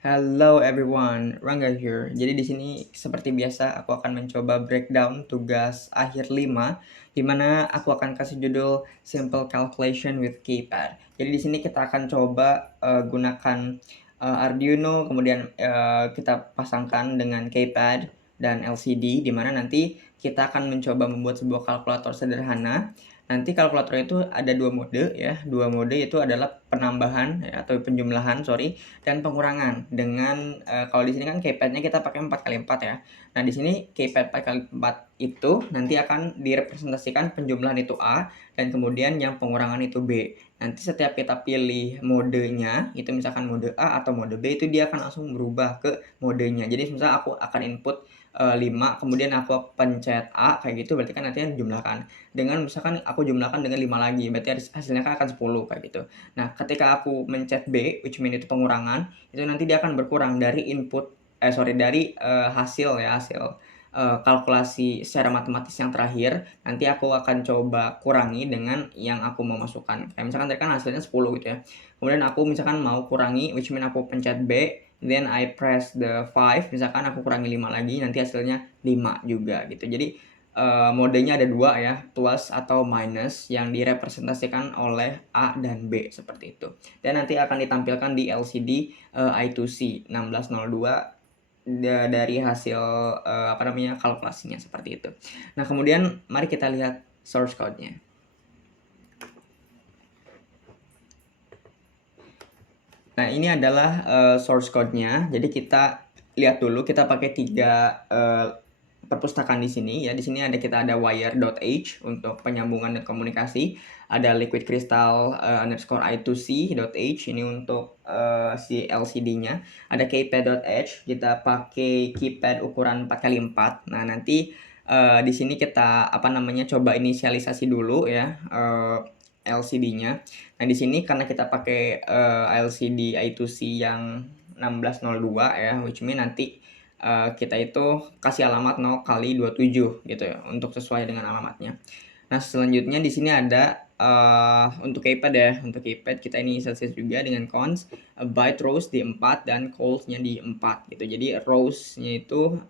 Hello everyone, Rangga here. Jadi di sini seperti biasa aku akan mencoba breakdown tugas akhir 5 di mana aku akan kasih judul Simple Calculation with Keypad. Jadi di sini kita akan coba gunakan Arduino, kemudian kita pasangkan dengan keypad dan LCD di mana nanti kita akan mencoba membuat sebuah kalkulator sederhana. Nanti kalkulator itu ada dua mode ya. Dua mode itu adalah penambahan ya, atau penjumlahan, dan pengurangan dengan kalau di sini kan keypadnya kita pakai 4x4 ya. Nah, di sini keypad 4x4 itu nanti akan direpresentasikan penjumlahan itu A dan kemudian yang pengurangan itu B. Nanti setiap kita pilih modenya, itu misalkan mode A atau mode B, itu dia akan langsung berubah ke modenya. Jadi misalnya aku akan input 5, kemudian aku pencet A kayak gitu, berarti kan nantinya dijumlahkan. Dengan misalkan aku jumlahkan dengan 5 lagi, berarti hasilnya kan akan 10 kayak gitu. Nah, ketika aku mencet B, which mean itu pengurangan, itu nanti dia akan berkurang dari dari hasil ya, kalkulasi secara matematis yang terakhir. Nanti aku akan coba kurangi dengan yang aku mau masukkan. Kayak misalkan tadi kan hasilnya 10 gitu ya. Kemudian aku misalkan mau kurangi, which mean aku pencet B, then I press the 5, misalkan aku kurangi 5 lagi, nanti hasilnya 5 juga gitu. Jadi modenya ada dua ya, plus atau minus yang direpresentasikan oleh A dan B seperti itu. Dan nanti akan ditampilkan di LCD I2C 1602 dari hasil kalkulasinya seperti itu. Nah, kemudian mari kita lihat source code-nya. Nah, ini adalah source code-nya. Jadi kita lihat dulu, kita pakai 3 perpustakaan di sini ya. Di sini kita ada wire.h untuk penyambungan dan komunikasi. Ada liquid crystal underscore I2C.h ini untuk si LCD-nya. Ada keypad.h, kita pakai keypad ukuran 4x4. Nah, nanti di sini kita coba inisialisasi dulu ya LCD-nya. Nah, di sini karena kita pakai LCD I2C yang 1602 ya, which mean nanti kita itu kasih alamat 0 kali 27 gitu ya, untuk sesuai dengan alamatnya. Nah, selanjutnya di sini ada untuk keypad ya. Untuk keypad kita ini inisialisasi juga dengan const byte rows di 4 dan calls-nya di 4 gitu. Jadi rows-nya itu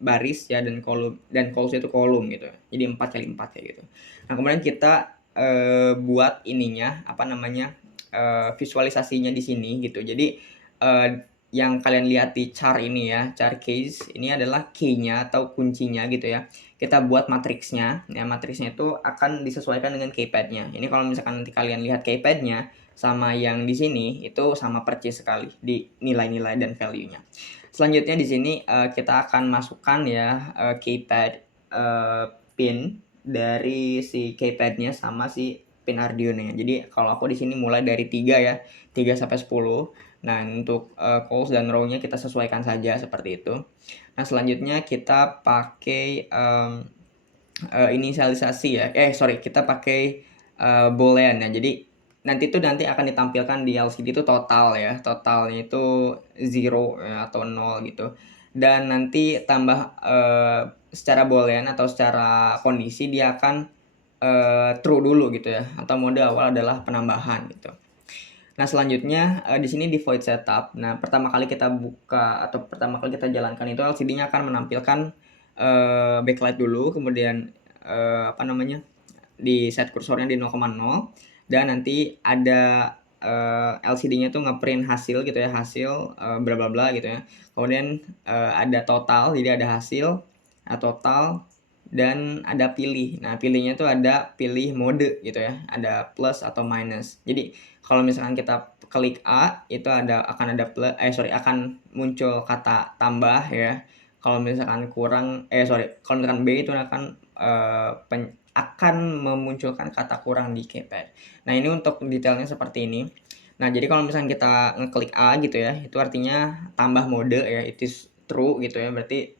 baris ya, dan calls-nya itu kolom gitu. Jadi 4x4 kayak gitu. Nah, kemudian kita buat ininya visualisasinya di sini gitu. Jadi yang kalian lihat di chart ini ya, chart case ini adalah key-nya atau kuncinya gitu ya. Kita buat matriksnya. Ya, matriksnya itu akan disesuaikan dengan keypad-nya. Ini kalau misalkan nanti kalian lihat keypad-nya sama yang di sini itu sama persis sekali di nilai-nilai dan value-nya. Selanjutnya di sini kita akan masukkan ya keypad pin dari si keypadnya sama si pin Arduino-nya. Jadi kalau aku di sini mulai dari 3 ya, 3 sampai 10. Nah, untuk calls dan row-nya kita sesuaikan saja seperti itu. Nah, selanjutnya kita pakai inisialisasi ya. Kita pakai boolean ya. Jadi nanti akan ditampilkan di LCD itu total ya. Totalnya itu 0 ya, atau 0 gitu. Dan nanti tambah secara boolean atau secara kondisi dia akan true dulu gitu ya, atau mode awal adalah penambahan gitu. Nah, selanjutnya di sini di void setup. Nah, pertama kali kita buka atau pertama kali kita jalankan itu LCD-nya akan menampilkan backlight dulu, kemudian di set kursornya di 0,0, dan nanti ada LCD-nya tuh ngeprint hasil gitu ya, hasil bla bla bla gitu ya. Kemudian ada total, jadi ada hasil, total, dan ada pilih. Nah, pilihnya tuh ada pilih mode gitu ya, ada plus atau minus. Jadi kalau misalkan kita klik A itu akan muncul kata tambah ya. Kalau misalkan kalau misalkan B itu akan memunculkan kata kurang di keypad. Nah, ini untuk detailnya seperti ini. Nah, jadi kalau misalkan kita ngeklik A gitu ya, itu artinya tambah mode ya, it is true gitu ya, berarti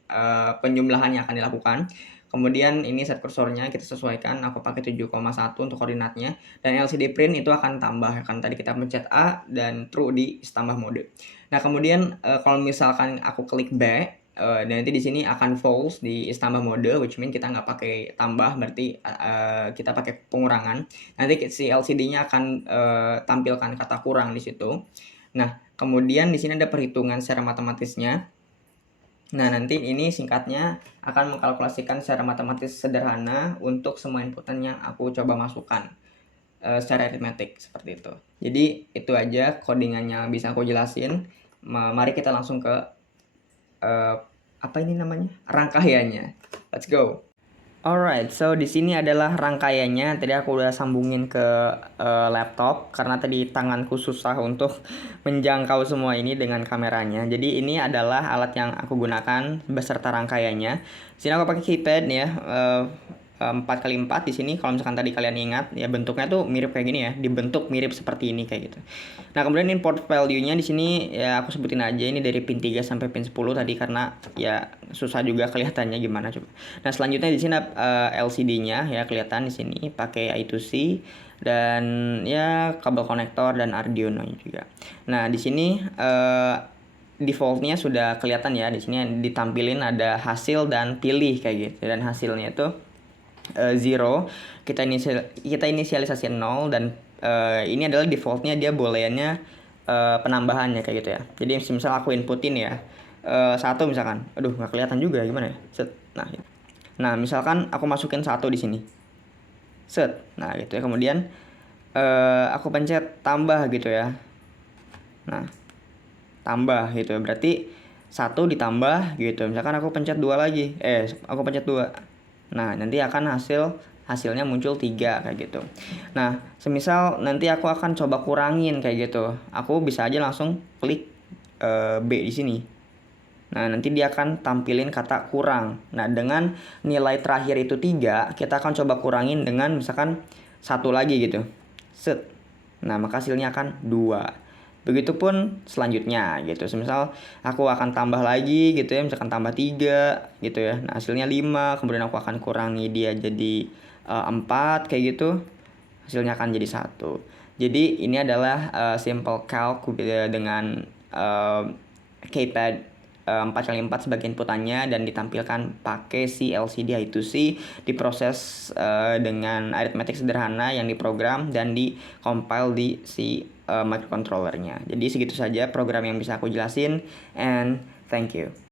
penjumlahannya akan dilakukan. Kemudian ini set kursornya kita sesuaikan, aku pakai 7,1 untuk koordinatnya, dan LCD print itu akan tambah kan, tadi kita pencet A dan true di tambah mode. Nah, kemudian kalau misalkan aku klik B, dan nanti di sini akan false di tambah mode, which mean kita nggak pakai tambah, berarti kita pakai pengurangan. Nanti si LCD-nya akan tampilkan kata kurang di situ. Nah, Kemudian di sini ada perhitungan secara matematisnya. Nah, nanti ini singkatnya akan mengkalkulasikan secara matematis sederhana untuk semua inputan yang aku coba masukkan secara aritmetik seperti itu. Jadi itu aja codingannya bisa aku jelasin. Mari kita langsung ke apa ini namanya? Rangkaiannya. Let's go. Alright, so di sini adalah rangkaiannya. Tadi aku udah sambungin ke laptop karena tadi tanganku susah untuk menjangkau semua ini dengan kameranya. Jadi ini adalah alat yang aku gunakan beserta rangkaiannya. Sini aku pakai keypad ya, 4x4 di sini. Kalau misalkan tadi kalian ingat, ya bentuknya tuh mirip kayak gini ya, dibentuk mirip seperti ini kayak gitu. Nah, kemudian input value-nya di sini ya aku sebutin aja ini dari pin 3 sampai pin 10 tadi karena ya susah juga kelihatannya gimana coba. Nah, selanjutnya di sini LCD-nya ya kelihatan di sini pakai I2C dan ya kabel konektor dan Arduino juga. Nah, di sini defaultnya sudah kelihatan ya, di sini ditampilin ada hasil dan pilih kayak gitu, dan hasilnya itu 0, kita inisialisasi 0, dan ini adalah defaultnya, dia booleannya penambahannya kayak gitu ya. Jadi misal aku inputin ya 1 misalkan, aduh nggak kelihatan juga gimana ya, set. Nah misalkan aku masukin 1 di sini, set, nah gitu ya. Kemudian aku pencet tambah gitu ya. Nah tambah gitu ya, berarti 1 ditambah gitu. Misalkan aku pencet 2 lagi, aku pencet 2. Nah, nanti akan hasilnya muncul 3 kayak gitu. Nah, semisal nanti aku akan coba kurangin kayak gitu. Aku bisa aja langsung klik B di sini. Nah, nanti dia akan tampilin kata kurang. Nah, dengan nilai terakhir itu 3, kita akan coba kurangin dengan misalkan 1 lagi gitu. Set. Nah, maka hasilnya akan 2. Begitupun selanjutnya gitu. Semisal aku akan tambah lagi gitu ya, misalkan tambah 3 gitu ya. Nah, hasilnya 5, kemudian aku akan kurangi dia jadi 4 kayak gitu. Hasilnya akan jadi 1. Jadi ini adalah simple calc dengan keypad 4x4 sebagai inputannya dan ditampilkan pakai si LCD I2C, diproses dengan arithmetic sederhana yang diprogram dan di compile di si microcontrollernya. Jadi segitu saja program yang bisa aku jelasin, and thank you.